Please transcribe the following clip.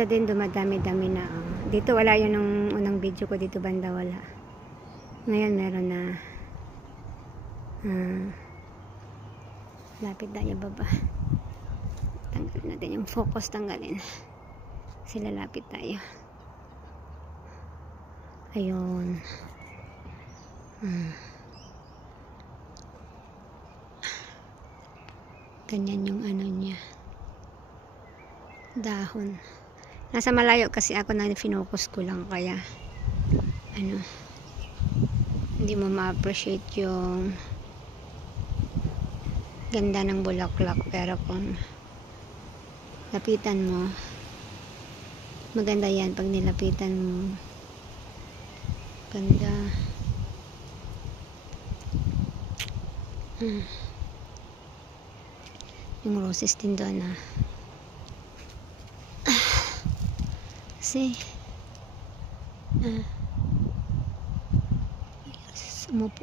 Dito din dumadami-dami na. Oh. Dito wala yun nung unang video ko. Dito banda wala. Ngayon meron na. Lapit tayo baba. Tanggalin natin yung focus. Tanggalin. Sila lapit tayo. Ayun. Ganyan yung ano niya. Dahon. Nasa malayo kasi ako na finokus ko lang kaya ano hindi mo ma-appreciate yung ganda ng bulaklak, pero kung lapitan mo maganda yan pag nilapitan mo. Ganda. Yung roses din doon kasi umupo